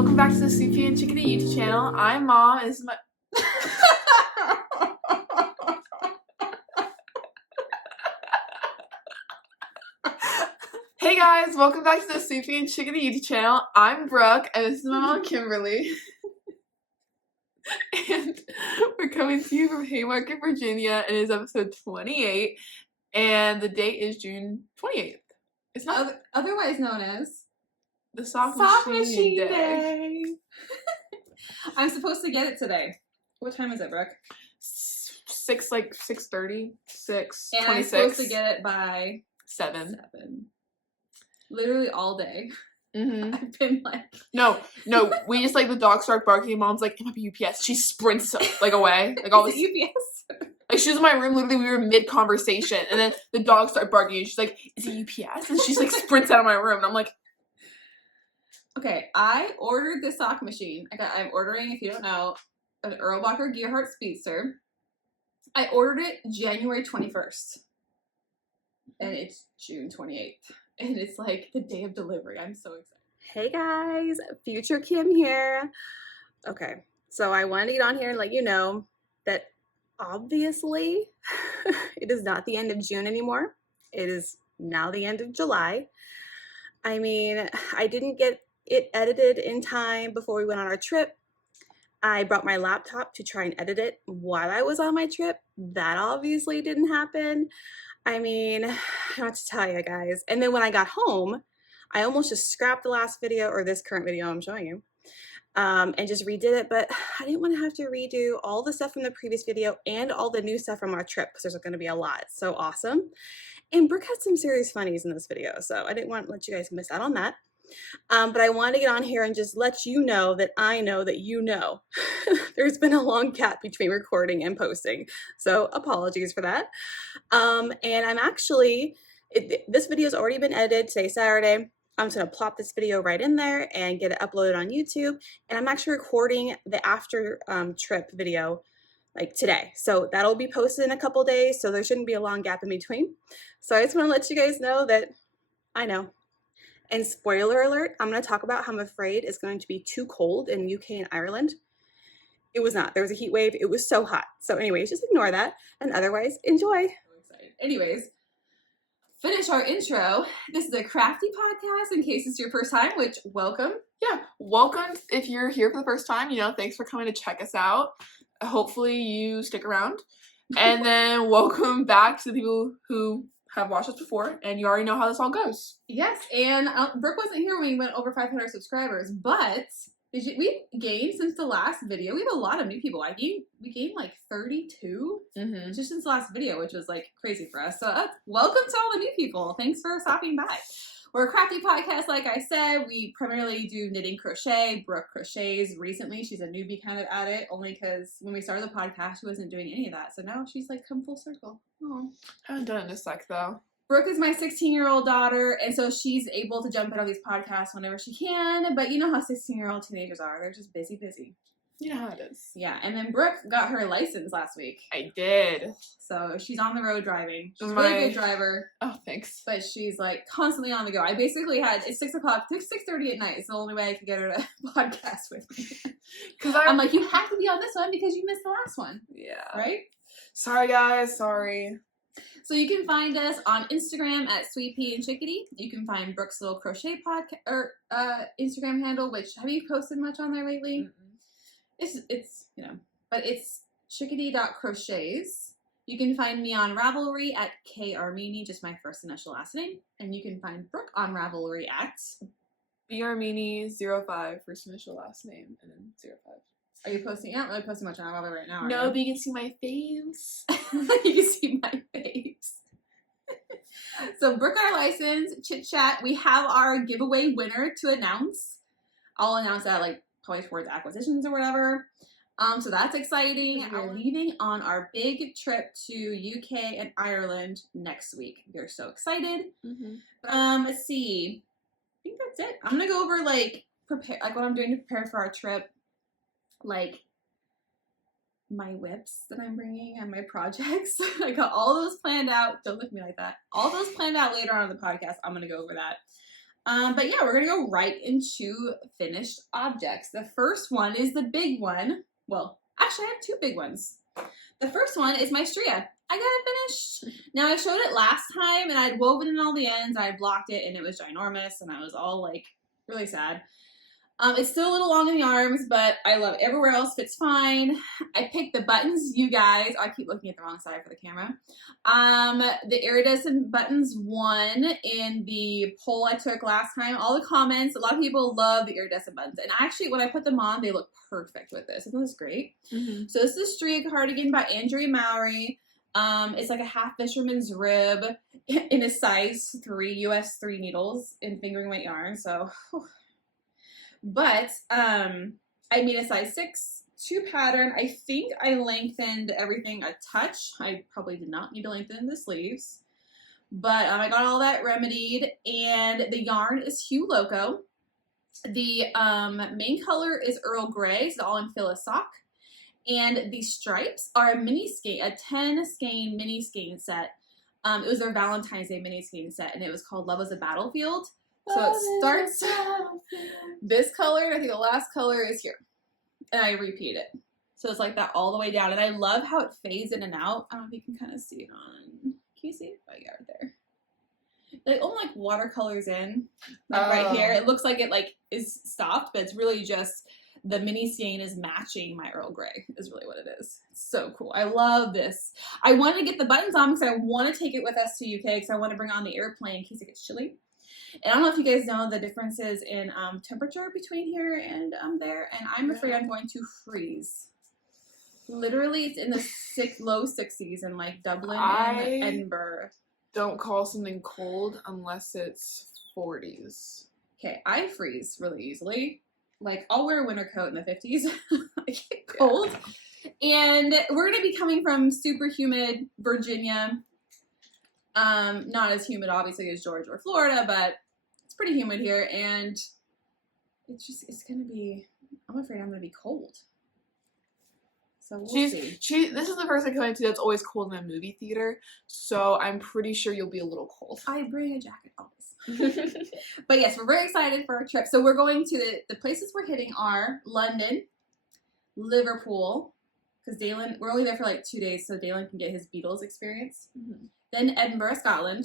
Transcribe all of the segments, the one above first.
welcome back to the SweetPea Chickadee YouTube channel. I'm Mom, and this is my... Hey guys, welcome back to the SweetPea Chickadee YouTube channel. I'm Brooke, and this is my mom, Kimberly. And we're coming to you from Haymarket, Virginia, and it's episode 28, and the date is June 28th. It's not otherwise known as the sock machine day. I'm supposed to get it today. What time is it, Brooke? 6:30, 6:26. And I'm supposed to get it by 7. Literally all day. Mm-hmm. I've been like... No, we just, like, the dog started barking, and Mom's like, it might be UPS. She sprints, like, away. Like, all this... UPS? Like, she was in my room, literally, we were mid-conversation, and then the dog started barking, and she's like, is it UPS? And she's, like, sprints out of my room, and I'm like... Okay, I ordered this sock machine. I'm ordering, if you don't know, an Erlbacher Gearhart Speedster. I ordered it January 21st. And it's June 28th. And it's like the day of delivery. I'm so excited. Hey guys, Future Kim here. Okay, so I wanted to get on here and let you know that obviously it is not the end of June anymore. It is now the end of July. I mean, I didn't get it edited in time before we went on our trip. I brought my laptop to try and edit it while I was on my trip. That obviously didn't happen. I mean, I don't know what to tell you guys. And then when I got home, I almost just scrapped the last video, or this current video I'm showing you, and just redid it. But I didn't want to have to redo all the stuff from the previous video and all the new stuff from our trip because there's going to be a lot. So awesome. And Brooke had some serious funnies in this video, so I didn't want to let you guys miss out on that. But I wanted to get on here and just let you know that I know that you know. There's been a long gap between recording and posting, so apologies for that. And I'm actually, this video's already been edited. Today's Saturday. I'm just going to plop this video right in there and get it uploaded on YouTube. And I'm actually recording the after trip video like today. So that'll be posted in a couple days, so there shouldn't be a long gap in between. So I just want to let you guys know that I know. And spoiler alert, I'm going to talk about how I'm afraid it's going to be too cold in UK and Ireland. It was not. There was a heat wave. It was so hot. So anyways, just ignore that. And otherwise, enjoy. So excited. Anyways, finish our intro. This is a crafty podcast in case it's your first time, which welcome. Yeah, welcome if you're here for the first time. You know, thanks for coming to check us out. Hopefully you stick around. And then welcome back to the people who have watched us before, and you already know how this all goes. Yes, and Brooke wasn't here when we went over 500 subscribers, but we gained since the last video. We have a lot of new people. We gained like 32 just since the last video, which was like crazy for us. So welcome to all the new people. Thanks for stopping by. We're a crafty podcast, like I said. We primarily do knitting, crochet. Brooke crochets recently. She's a newbie kind of at it, only because when we started the podcast, she wasn't doing any of that. So now she's like come full circle. Oh, haven't done it in a sec though. Brooke is my 16-year-old daughter, and so she's able to jump in on these podcasts whenever she can. But you know how 16-year-old teenagers are. They're just busy. You know how it is. Yeah, and then Brooke got her license last week. I did. So she's on the road driving. She's a really good driver. Oh, thanks. But she's like constantly on the go. I basically had, it's 6 o'clock, 6:30 at night. It's the only way I could get her to podcast with me. Because I'm like, you have to be on this one because you missed the last one. Yeah. Right? Sorry, guys. Sorry. So you can find us on Instagram at SweetPea Chickadee. You can find Brooke's little crochet podcast or Instagram handle, which have you posted much on there lately? It's you know, but it's chickadee.crochets. You can find me on Ravelry at Karmeni, just my first initial last name. And you can find Brooke on Ravelry at BRmini05, first initial last name, and then 05. Are you posting? You're not really posting much on Ravelry right now, No, but you can see my faves. You can see my face. So Brooke got our license, chit chat. We have our giveaway winner to announce. I'll announce that like probably towards acquisitions or whatever. So that's exciting. We're leaving on our big trip to UK and Ireland next week. We're so excited. Let's see. I think that's it. I'm gonna go over like what I'm doing to prepare for our trip, like my whips that I'm bringing and my projects. I got all those planned out. Don't look at me like that. All those planned out later on in the podcast. I'm gonna go over that. But yeah, we're gonna go right into finished objects. The first one is the big one. Well, actually, I have two big ones. The first one is my Stria. I got it finished. Now, I showed it last time, and I'd woven in all the ends. I blocked it, and it was ginormous, and I was all, like, really sad. It's still a little long in the arms, but I love it. Everywhere else fits fine. I picked the buttons, you guys. I keep looking at the wrong side for the camera. The iridescent buttons won in the poll I took last time. All the comments, a lot of people love the iridescent buttons. And actually, when I put them on, they look perfect with this. Isn't this great? Mm-hmm. So this is Stria cardigan by Andrea Mowrey. It's like a half fisherman's rib in a size 3, US 3 needles in fingering weight yarn. So... But I made a size 6, 2 pattern. I think I lengthened everything a touch. I probably did not need to lengthen the sleeves. But I got all that remedied. And the yarn is Hue Loco. The main color is Earl Grey, so all in Phyllis sock. And the stripes are a mini skein, a 10 skein mini skein set. It was their Valentine's Day mini skein set, and it was called Love is a Battlefield. So it starts this color, and I think the last color is here. And I repeat it. So it's like that all the way down. And I love how it fades in and out. I don't know if you can kind of see it on. Can you see it? Oh, yeah, right there. It almost like watercolors in. Like right here. It looks like it like is stopped, but it's really just the mini skein is matching my Earl Grey is really what it is. It's so cool. I love this. I want to get the buttons on because I want to take it with us to UK because I want to bring on the airplane in case it gets chilly. And I don't know if you guys know the differences in temperature between here and there, and I'm afraid I'm going to freeze. Literally, it's in the low 60s in like Dublin and Edinburgh. Don't call something cold unless it's 40s. Okay, I freeze really easily. Like, I'll wear a winter coat in the 50s. I get cold. Yeah. And we're going to be coming from super humid Virginia. Not as humid, obviously, as Georgia or Florida, but it's pretty humid here, and it's gonna be, I'm afraid I'm gonna be cold. So we'll see. This is the person coming to that's always cold in a movie theater, so I'm pretty sure you'll be a little cold. I bring a jacket always. But yes, we're very excited for our trip. So we're going to the places we're hitting are London, Liverpool, because Dalen, we're only there for like 2 days, so Dalen can get his Beatles experience. Mm-hmm. Then Edinburgh, Scotland,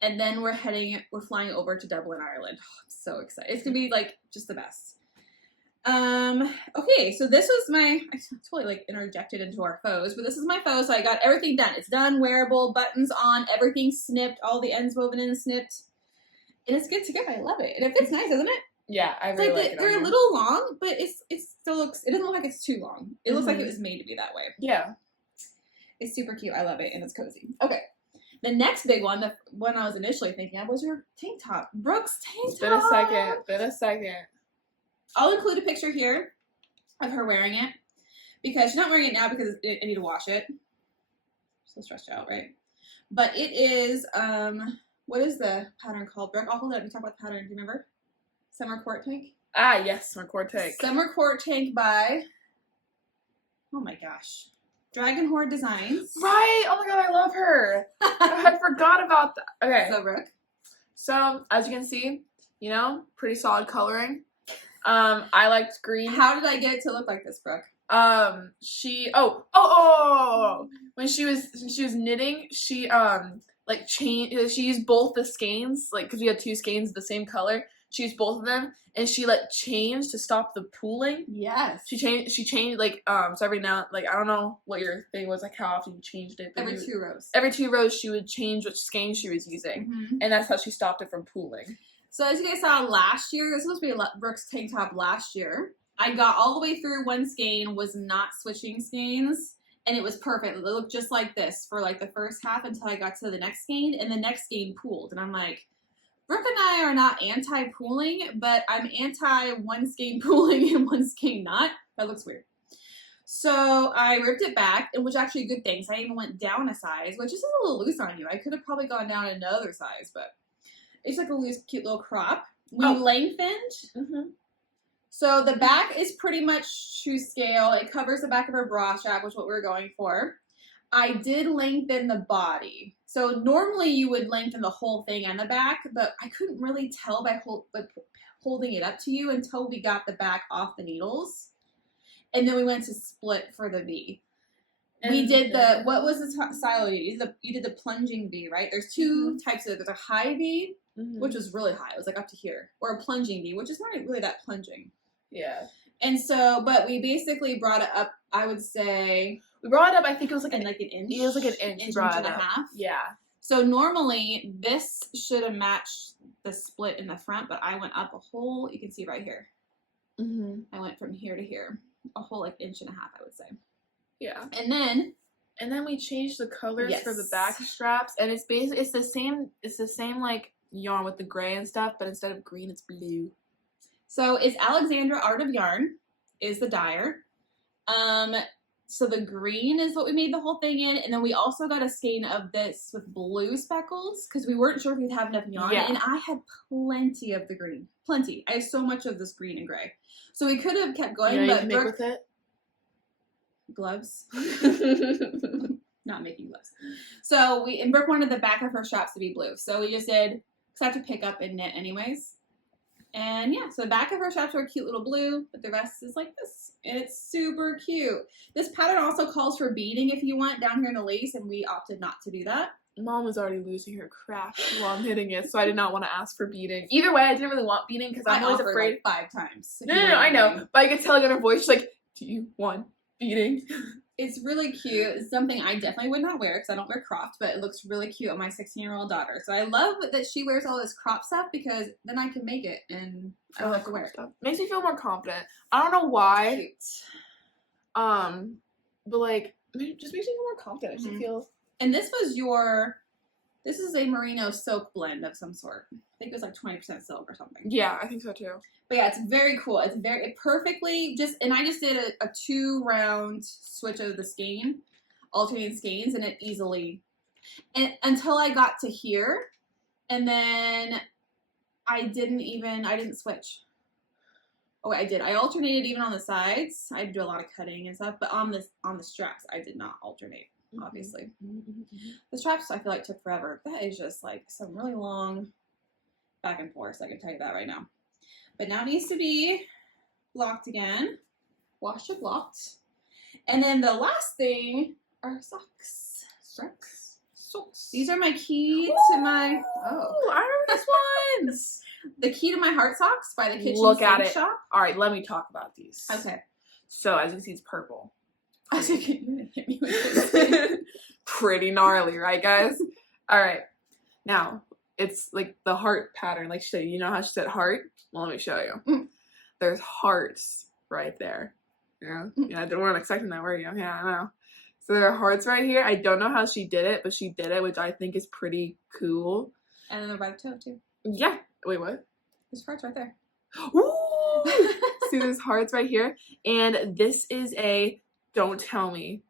and then we're flying over to Dublin, Ireland. Oh, I'm so excited. It's gonna be like just the best. Okay, so this was I totally like interjected into our faux, but this is my faux, so I got everything done. It's done, wearable, buttons on, everything snipped, all the ends woven in and snipped. And it's good to go. I love it. And it fits nice, doesn't it? Yeah, I really like it. They're a little long, but it still looks, it doesn't look like it's too long. It looks like it was made to be that way. Yeah. It's super cute. I love it, and it's cozy. Okay. The next big one, the one I was initially thinking of, was your tank top. Brooke's tank top. Been a second. I'll include a picture here of her wearing it. Because she's not wearing it now because I need to wash it. So stretched out, right? But it is, what is the pattern called? Brooke, I'll hold it up and talk about the pattern. Do you remember? Summer Court Tank? Ah, yes, Summer Court Tank. Summer Court Tank by, oh my gosh, Dragon Hoard Designs. Right! Oh my god, I love her. I forgot about that. Okay. So, Brooke? So, as you can see, you know, pretty solid coloring. I liked green. How did I get it to look like this, Brooke? When she was knitting, she like changed. She used both the skeins, like because we had 2 skeins of the same color. She used both of them, and she like changed to stop the pooling. Yes. She changed like so every now, like I don't know what your thing was, like how often you changed it. Every 2 rows. Every 2 rows, she would change which skein she was using, and that's how she stopped it from pooling. So as you guys saw last year, this was supposed to be Brooke's tank top last year. I got all the way through one skein, was not switching skeins, and it was perfect. It looked just like this for like the first half until I got to the next skein, and the next skein pooled. And I'm like, Brooke and I are not anti-pooling, but I'm anti-one skein pooling and one skein not. That looks weird. So I ripped it back, and which actually a good thing. So I even went down a size, which is a little loose on you. I could have probably gone down another size, but it's like a loose, cute little crop. We lengthened. So the back is pretty much to scale. It covers the back of her bra strap, which is what we were going for. I did lengthen the body. So normally you would lengthen the whole thing and the back, but I couldn't really tell by holding it up to you until we got the back off the needles. And then we went to split for the V. We did what was the style you did? You did the plunging V, right? There's two types of it. There's a high V, which was really high. It was like up to here. Or a plunging V, which is not really that plunging. Yeah. And so, but we basically brought it up, I would say. We brought it up, I think it was like an inch. It was like an inch. Inch and a half. Yeah. So normally this should have matched the split in the front, but I went up a whole, you can see right here. I went from here to here. A whole like inch and a half, I would say. Yeah. And then we changed the colors for the back straps, and it's basically it's the same like yarn with the gray and stuff, but instead of green, it's blue. So it's Alexandra Art of Yarn is the dyer. So the green is what we made the whole thing in, and then we also got a skein of this with blue speckles because we weren't sure if we'd have enough yarn, and I had plenty of the green. Plenty. I have so much of this green and gray. So we could have kept going, but make with it? Gloves. Not making gloves. So and Brooke wanted the back of her straps to be blue. So we just did, because I have to pick up and knit anyways. And yeah, so the back of her straps are a cute little blue, but the rest is like this. And it's super cute. This pattern also calls for beading if you want down here in the lace, and we opted not to do that. Mom was already losing her crap while knitting it, so I did not want to ask for beading. Either way, I didn't really want beading because I'm always afraid. Like 5 times. No, I know. But I could tell in her voice, she's like, do you want beading? It's really cute. It's something I definitely would not wear because I don't wear cropped, but it looks really cute on my 16-year-old daughter. So I love that she wears all this crop stuff because then I can make it and I don't have to wear it. Stuff. Makes me feel more confident. I don't know why. Cute. But like, it just makes me feel more confident. She feels. And this is a merino silk blend of some sort. I think it was like 20% silk or something. Yeah, I think so too. But yeah, it's very cool. It's it perfectly and I just did a 2-round switch of the skein, alternating skeins, and it easily, and until I got to here, and then I didn't switch. Oh, I did. I alternated even on the sides. I do a lot of cutting and stuff, but on the straps, I did not alternate. Obviously, the straps I feel like took forever. That is just like some really long back and forth. I can tell you that right now. But now it needs to be blocked again. Washed and blocked. And then the last thing are socks. Socks. These are my key to my. Oh, I remember these ones. The key to my heart socks by the Kitchen Look at Sink it. Shop. All right, let me talk about these. Okay. So as you can see, it's purple. I was like, you're gonna hit me with this. Pretty gnarly, right, guys? All right. Now, it's like the heart pattern. Like she said, you know how she said heart? Well, let me show you. There's hearts right there. Yeah, they weren't expecting that, were you? Yeah, I know. So there are hearts right here. I don't know how she did it, but she did it, which I think is pretty cool. And then the right toe, too. Yeah. Wait, what? There's hearts right there. Ooh! See, there's hearts right here. And this is a, don't tell me.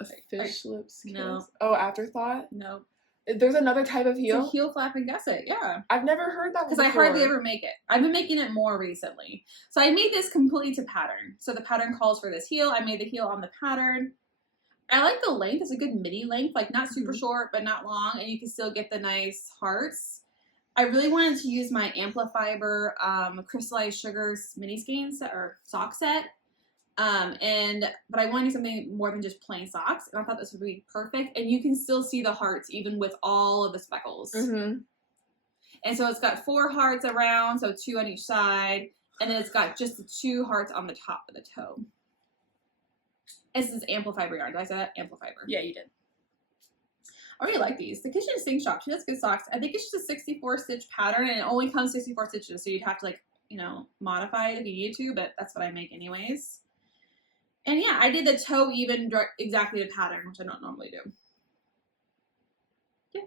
A fish lips kiss? No. Oh, afterthought? No. There's another type of heel? It's a heel flap and gusset, yeah. I've never heard that because I hardly ever make it. I've been making it more recently. So I made this completely to pattern. So the pattern calls for this heel. I made the heel on the pattern. I like the length. It's a good midi length, like not super short, but not long, and you can still get the nice hearts. I really wanted to use my Amplifiber crystallized sugars mini skeins or sock set. But I wanted something more than just plain socks, and I thought this would be perfect. And you can still see the hearts even with all of the speckles. And so it's got 4 hearts around, so 2 on each side, and then it's got just the 2 hearts on the top of the toe. This is Amplifiber yarn. Did I say that? Amplifiber. Yeah, you did. I really like these. The Kitchen Sink Shop, she does good socks. I think it's just a 64 stitch pattern, and it only comes 64 stitches, so you'd have to modify it if you need to, but that's what I make anyways. And yeah, I did the toe even exactly the pattern, which I don't normally do. Yeah.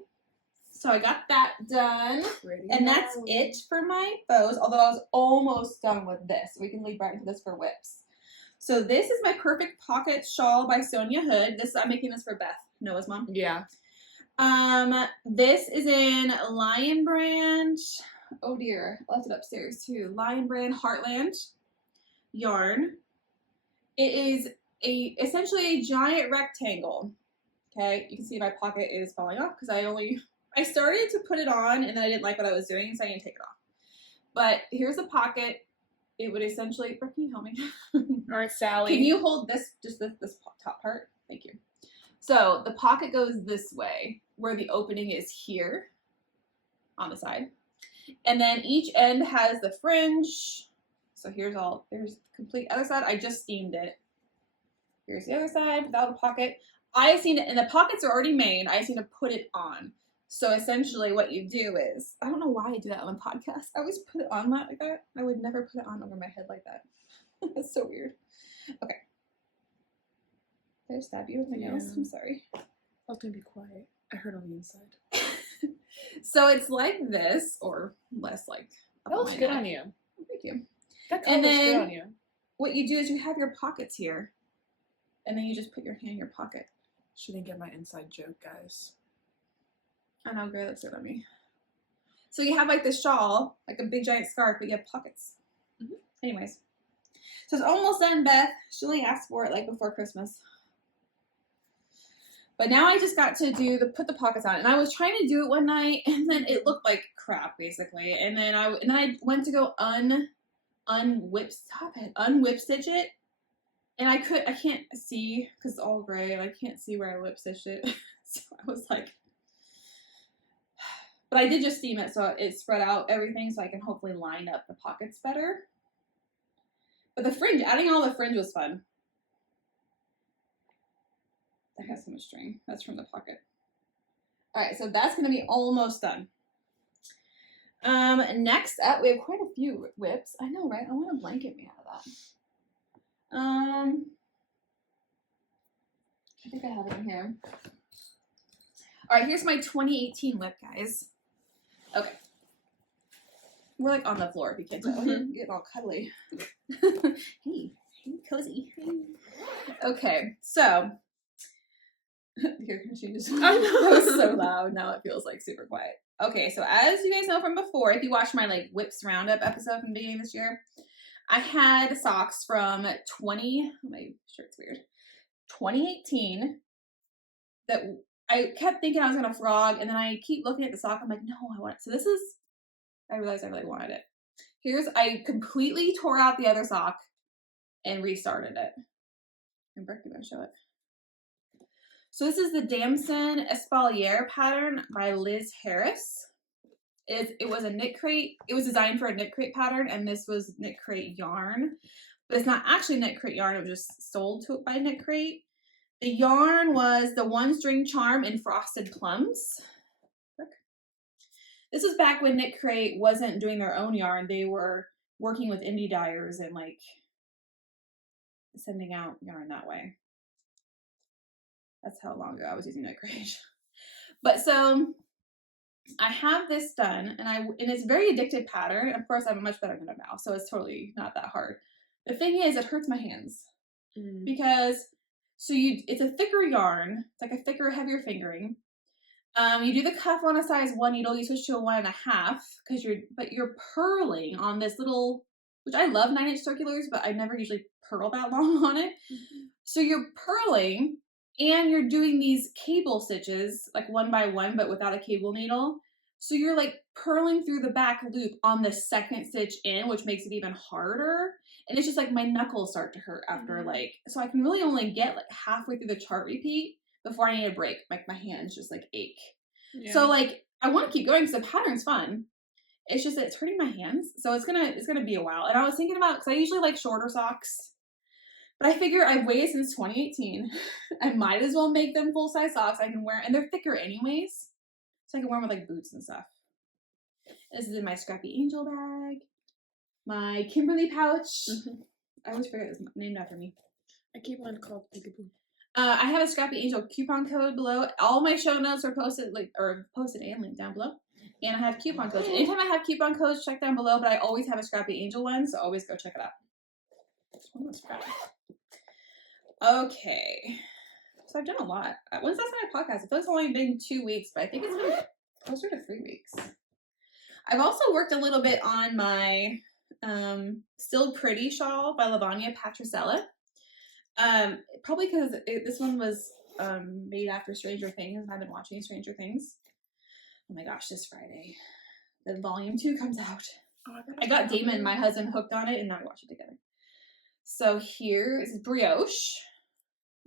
So I got that done. And that's it for my bows, although I was almost done with this. We can lead right into this for whips. So this is my Perfect Pocket Shawl by Sonja Hood. I'm making this for Beth, Noah's mom. Yeah. This is in Lion Brand. Oh dear, I left it upstairs too. Lion Brand Heartland yarn. It is essentially a giant rectangle. Okay, you can see my pocket is falling off because I started to put it on and then I didn't like what I was doing, so I didn't take it off. But here's the pocket. It would essentially, Brooke, can you help me? All right, Sally. Can you hold this top part? Thank you. So the pocket goes this way, where the opening is here on the side. And then each end has the fringe. So there's the complete other side. I just steamed it. Here's the other side without a pocket. I just need it, and the pockets are already made. I just need to put it on. So essentially what you do is, I don't know why I do that on the podcast. I always put it on like that. I would never put it on over my head like that. That's so weird. Okay. Did I stab you with my nails? I'm sorry. I was gonna be quiet. I heard on the inside. So it's like this, or less like. That looks good on you. Thank you. That color looks good on you. What you do is you have your pockets here, and then you just put your hand in your pocket. She didn't get my inside joke, guys. I know, Gray looks good on me. So you have like the shawl, like a big giant scarf, but you have pockets. Mm-hmm. Anyways, so it's almost done, Beth. She only asked for it like before Christmas. But now I just got to put the pockets on, and I was trying to do it one night, and then it looked like crap basically. And then I went to go unwhip stitch it, and I can't see because it's all gray, and I can't see where I whip stitched it. So I was like. But I did just steam it, so it spread out everything, so I can hopefully line up the pockets better. But the fringe, adding all the fringe was fun. That has so much string. That's from the pocket. All right, so that's going to be almost done. Next up, we have quite a few whips. I know, right? I want to blanket me out of that. I think I have it in here. All right, here's my 2018 whip, guys. Okay. We're like on the floor if you can't tell. Mm-hmm. Getting all cuddly. Hey, cozy. Okay, so here she just. I know it was so loud. Now it feels like super quiet. Okay, so as you guys know from before, if you watched my like whips roundup episode from the beginning of this year, I had socks from my shirt's weird. 2018 that. I kept thinking I was going to frog, and then I keep looking at the sock. I'm like, no, I want it. So I realized I really wanted it. I completely tore out the other sock and restarted it. And Brooke, you want to show it? So this is the Damson Espalier pattern by Liz Harris. It was a knit crate. It was designed for a knit crate pattern, and this was knit crate yarn. But it's not actually knit crate yarn. It was just sold to it by knit crate. The yarn was the One String Charm in Frosted Plums. This was back when Knit Crate wasn't doing their own yarn. They were working with indie dyers and like sending out yarn that way. That's how long ago I was using Knit Crate. But so I have this done, and it's a very addictive pattern. Of course, I'm much better than it now, so it's totally not that hard. The thing is, it hurts my hands because. So it's a thicker yarn. It's like a thicker, heavier fingering. You do the cuff on a size 1 needle. You switch to a 1.5 because you're purling on this little, which I love 9-inch circulars, but I never usually purl that long on it. Mm-hmm. So you're purling and you're doing these cable stitches, like 1 by 1, but without a cable needle. So you're like purling through the back loop on the second stitch in, which makes it even harder. And it's just like my knuckles start to hurt after so I can really only get like halfway through the chart repeat before I need a break. Like my hands just like ache. Yeah. So like I want to keep going because the pattern's fun. It's just that it's hurting my hands. So it's gonna be a while. And I was thinking about, because I usually like shorter socks, but I figure I've waited since 2018. I might as well make them full-size socks I can wear, and they're thicker anyways. So I can wear them with like boots and stuff. This is in my Scrappy Angel bag. My Kimberly pouch. Mm-hmm. I always forget it's named after me. I keep one called Peekaboo. I have a Scrappy Angel coupon code below. All my show notes are posted and linked down below. And I have coupon codes. Anytime I have coupon codes, check down below. But I always have a Scrappy Angel one, so always go check it out. Almost Scrappy. Okay. So I've done a lot. When's the last time I podcast? I feel like it's only been 2 weeks, but I think it's been closer to 3 weeks. I've also worked a little bit on my Still Pretty shawl by Lavanya Patricella. Probably because this one was made after Stranger Things, and I've been watching Stranger Things. Oh my gosh, this Friday. The volume 2 comes out. Oh, I got Damon, my husband, hooked on it, and now we watch it together. So here is brioche.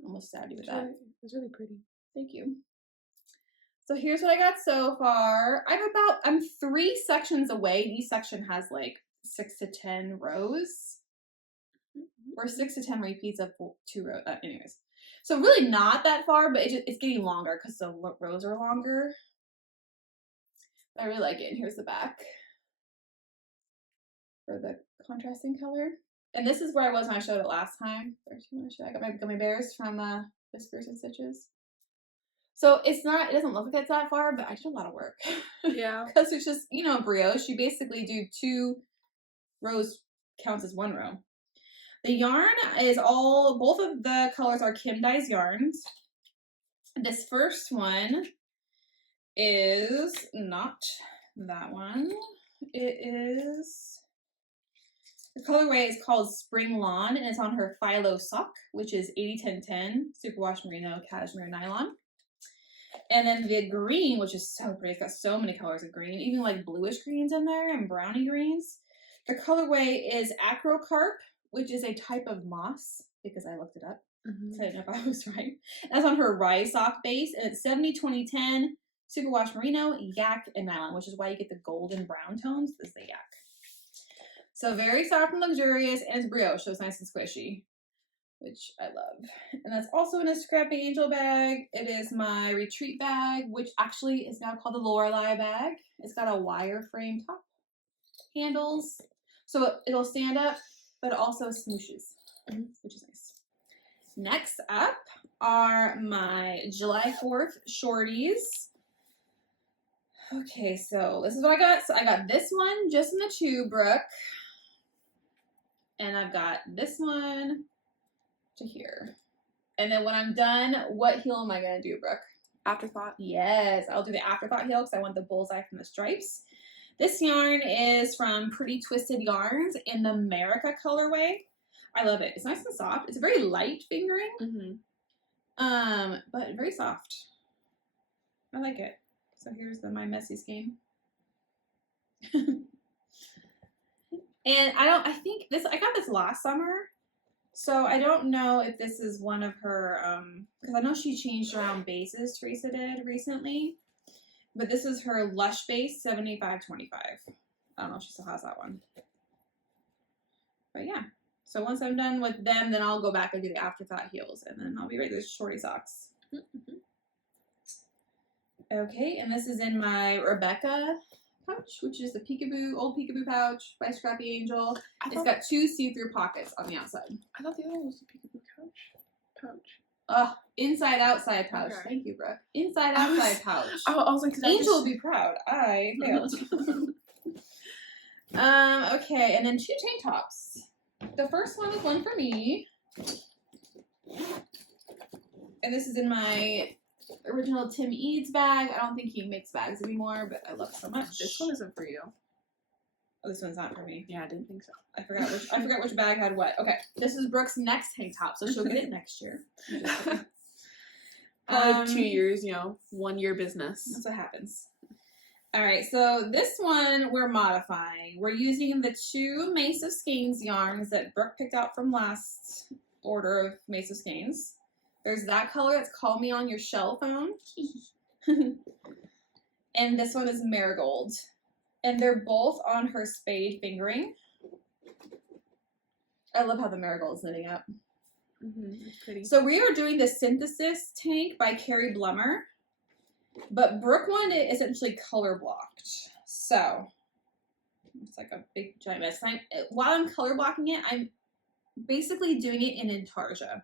Almost stabbed you with that. It's really pretty. Thank you. So here's what I got so far. I'm 3 sections away. Each section has like 6 to 10 rows. Or 6 to 10 repeats of 2 rows. Anyways. So really not that far, but it's getting longer because the rows are longer. I really like it. And here's the back for the contrasting color. And this is where I was when I showed it last time. I got my gummy bears from Whispers and Stitches. So it doesn't look like it's that far, but I did a lot of work. Yeah. Because it's just, brioche. You basically do 2 rows counts as 1 row. The yarn is both of the colors are Kim Dyes yarns. This first one is not that one. It is, the colorway is called Spring Lawn, and it's on her Philo sock, which is 80-10-10 superwash merino cashmere nylon. And then the green, which is so pretty, it's got so many colors of green, even like bluish greens in there and brownie greens. The colorway is Acrocarp, which is a type of moss, because I looked it up. So I didn't know if I was right. That's on her Rise sock base, and it's 70-20-10 superwash merino, yak, and nylon, which is why you get the golden brown tones. This is the yak. So very soft and luxurious, and it's brioche, so it's nice and squishy, which I love. And that's also in a Scrappy Angel bag. It is my retreat bag, which actually is now called the Lorelei bag. It's got a wireframe top, handles, so it'll stand up, but it also smooshes, which is nice. Next up are my July 4th Shorties. Okay, so this is what I got. So I got this one just in the tube, Brooke. And I've got this one to here. And then when I'm done, what heel am I going to do, Brooke? Afterthought. Yes, I'll do the afterthought heel because I want the bullseye from the stripes. This yarn is from Pretty Twisted Yarns in the America colorway. I love it. It's nice and soft. It's very light fingering, but very soft. I like it. So here's my messy skein. And I got this last summer, so I don't know if this is one of her, because I know she changed around bases, Teresa did recently, but this is her Lush base 75-25. I don't know if she still has that one. But yeah, so once I'm done with them, then I'll go back and do the afterthought heels, and then I'll be ready to shorty socks. Okay, and this is in my Rebecca pouch, which is the old peekaboo pouch by Scrappy Angel. It's got 2 see-through pockets on the outside. I thought the other one was the peekaboo pouch. Inside outside pouch. Okay. Thank you, Brooke. Inside outside pouch. I was like, Angel will be proud. I failed. Okay, and then 2 tank tops. The first one is one for me. And this is in my original Tim Eads bag. I don't think he makes bags anymore, but I love it so much. This one isn't for you. Oh, this one's not for me. Yeah, I didn't think so. I forgot which bag had what. Okay, this is Brooke's next tank top, so she'll get it next year. Like 2 years, 1 year business. That's what happens. All right, so this one we're modifying. We're using the 2 Mace of Skeins yarns that Brooke picked out from last order of Mace of Skeins. There's that color. It's Call Me On Your Shell Phone. And this one is Marigold. And they're both on her spade fingering. I love how the marigold's knitting up. It's pretty. So we are doing the Synthesis tank by Kerri Blumer. But Brooke wanted it essentially color blocked. So it's like a big giant mess. While I'm color blocking it, I'm basically doing it in Intarsia.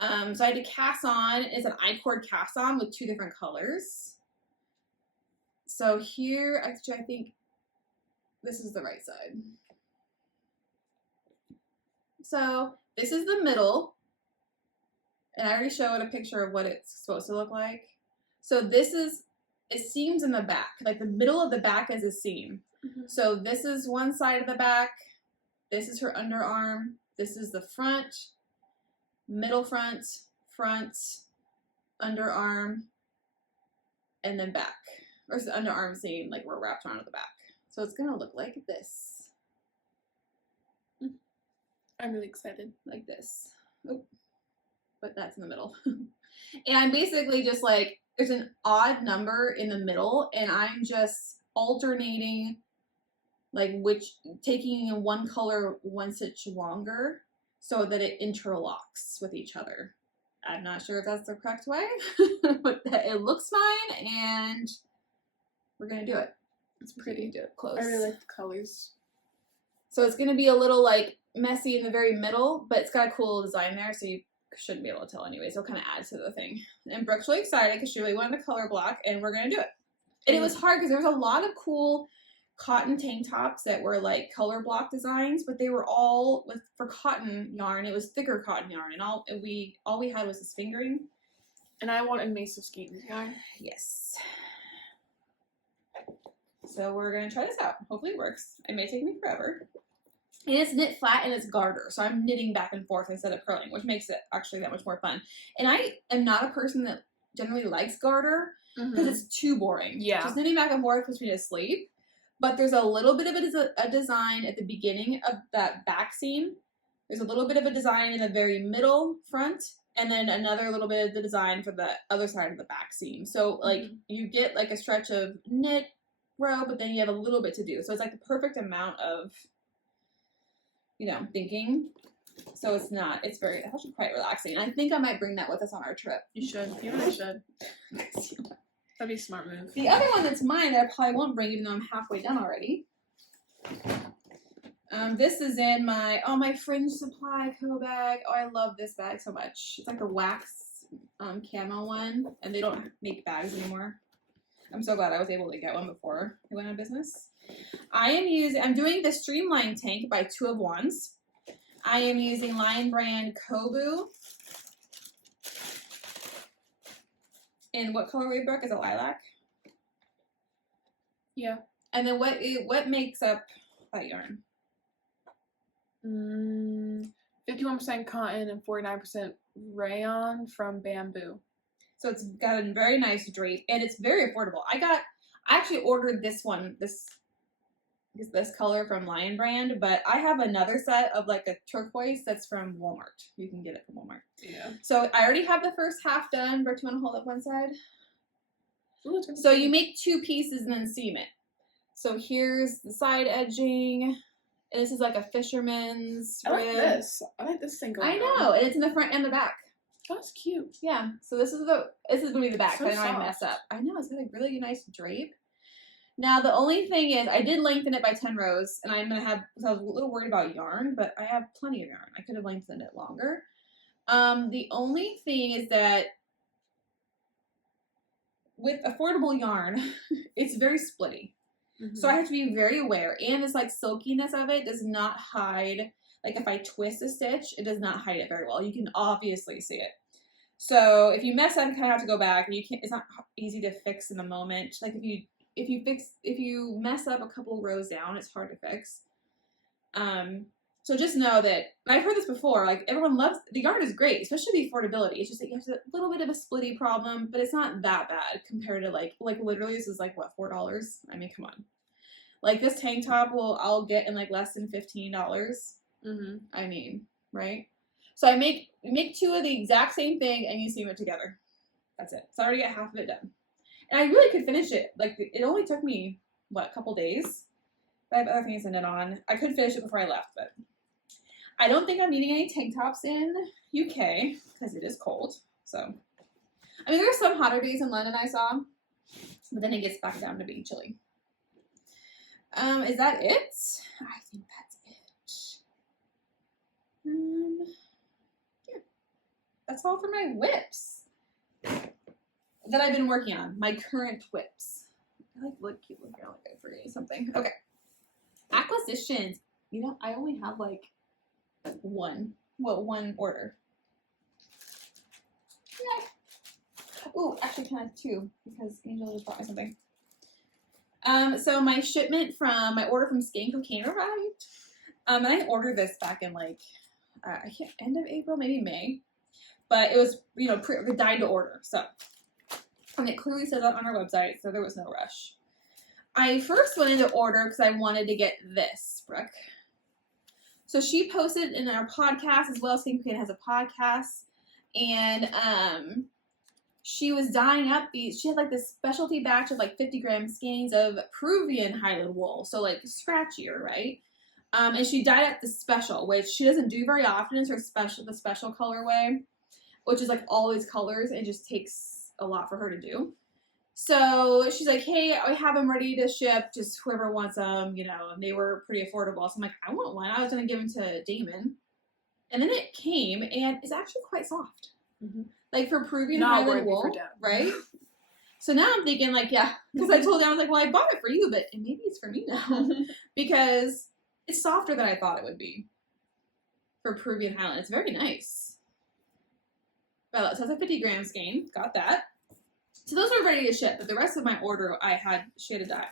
So I had to cast on. It's an I-cord cast on with 2 different colors. So here, actually, I think this is the right side. So this is the middle. And I already showed a picture of what it's supposed to look like. So this is, it seams in the back. Like the middle of the back is a seam. So this is one side of the back. This is her underarm. This is the front, middle front, underarm, and then back. Or the underarm seam, like we're wrapped around at the back. So it's gonna look like this. I'm really excited. Like this. Oh, but that's in the middle. And I'm basically just like, there's an odd number in the middle, and I'm just alternating, like taking one color one stitch longer so that it interlocks with each other. I'm not sure if that's the correct way, but it looks fine, and we're gonna do it. It's pretty. Do it close. I really like the colors. So it's gonna be a little like messy in the very middle, but it's got a cool design there, so you shouldn't be able to tell anyway. So it'll kind of add to the thing. And Brooke's really excited because she really wanted a color block, and we're gonna do it. And it was hard because there was a lot of cool cotton tank tops that were like color block designs, but they were all for cotton yarn. It was thicker cotton yarn, and all we had was this fingering. And I want a Mesa skein yarn. Yes. So we're gonna try this out. Hopefully it works. It may take me forever. And it's knit flat and it's garter, so I'm knitting back and forth instead of purling, which makes it actually that much more fun. And I am not a person that generally likes garter because it's too boring. Yeah. Just knitting back and forth puts me to sleep. But there's a little bit of a design at the beginning of that back seam. There's a little bit of a design in the very middle front, and then another little bit of the design for the other side of the back seam. So like you get like a stretch of knit row, but then you have a little bit to do. So it's like the perfect amount of, you know, thinking. So it's actually quite relaxing. I think I might bring that with us on our trip. You should. You really should. That'd be a smart move. The other one that's mine that I probably won't bring, even though I'm halfway done already. This is in my Fringe Supply co-bag. Oh, I love this bag so much. It's like a wax camo one, and they don't make bags anymore. I'm so glad I was able to get one before it went out of business. I'm doing the Streamline tank by 2 of Wands. I am using Lion Brand Kobu. In what colorway, Brooke? Is it lilac? Yeah. And then what makes up that yarn? 51% cotton and 49% rayon from bamboo. So it's got a very nice drape, and it's very affordable. I actually ordered this color from Lion Brand, but I have another set of like a turquoise that's from Walmart. You can get it from Walmart. Yeah. So I already have the first half done. Brooke, do you want to hold up one side? Ooh, so you make 2 pieces and then seam it. So here's the side edging. And this is like a fisherman's I like rib. this. I like this thing going I know, and it's in the front and the back. Oh, that's cute. Yeah. So this is gonna be the back. So I know I soft. mess up. I know, it's got a really nice drape. Now the only thing is I did lengthen it by 10 rows, and I'm gonna have, because I was a little worried about yarn, but I have plenty of yarn. I could have lengthened it longer. The only thing is that with affordable yarn, it's very splitty. So I have to be very aware, and this like silkiness of it does not hide, like if I twist a stitch, it does not hide it very well. You can obviously see it. So if you mess up, you kind of have to go back, and it's not easy to fix in the moment. Like if you mess up a couple rows down, it's hard to fix. So just know that, and I've heard this before, like everyone loves, the yarn is great, especially the affordability. It's just that you have a little bit of a splitty problem, but it's not that bad compared to like literally this is like what, $4? I mean, come on. Like this tank top I'll get in like less than $15. I mean, right? So I make 2 of the exact same thing, and you seam it together. That's it. So I already got half of it done. And I really could finish it. Like it only took me, what, a couple days? But I have other things to knit on. I could finish it before I left, but I don't think I'm needing any tank tops in UK because it is cold. So, I mean, there are some hotter days in London I saw, but then it gets back down to being chilly. Is that it? I think that's it. Yeah. That's all for my whips that I've been working on. My current whips. I keep looking like I'm forgetting something. Okay. Acquisitions. You know, I only have like one order. Yeah. Ooh, actually kind of 2 because Angel just brought me something. So my order from Skin Cocaine arrived. And I ordered this back in like, end of April, maybe May. but it was, you know, died to order. So, and it clearly says that on our website, so there was no rush. I first wanted to order because I wanted to get this, Brooke. So she posted in our podcast as well. SweetPea has a podcast, and she was dyeing up these. She had like this specialty batch of like 50-gram skeins of Peruvian Highland wool, so like scratchier, right? And she dyed up the special, which she doesn't do very often. It's her special, the special colorway, which is like all these colors. It just takes a lot for her to do. So she's like, hey, I have them ready to ship. Just whoever wants them, you know, and they were pretty affordable. So I'm like, I want one. I was going to give them to Damon. And then it came, and it's actually quite soft. Mm-hmm. Like for Peruvian Highland wool, right? So now I'm thinking, like, yeah, because I told him, I was like, well, I bought it for you, but maybe it's for me now. Because it's softer than I thought it would be for Peruvian Highland. It's very nice. Well, it says a 50-gram skein. Got that. So those are ready to ship, but the rest of my order I had shaded dye.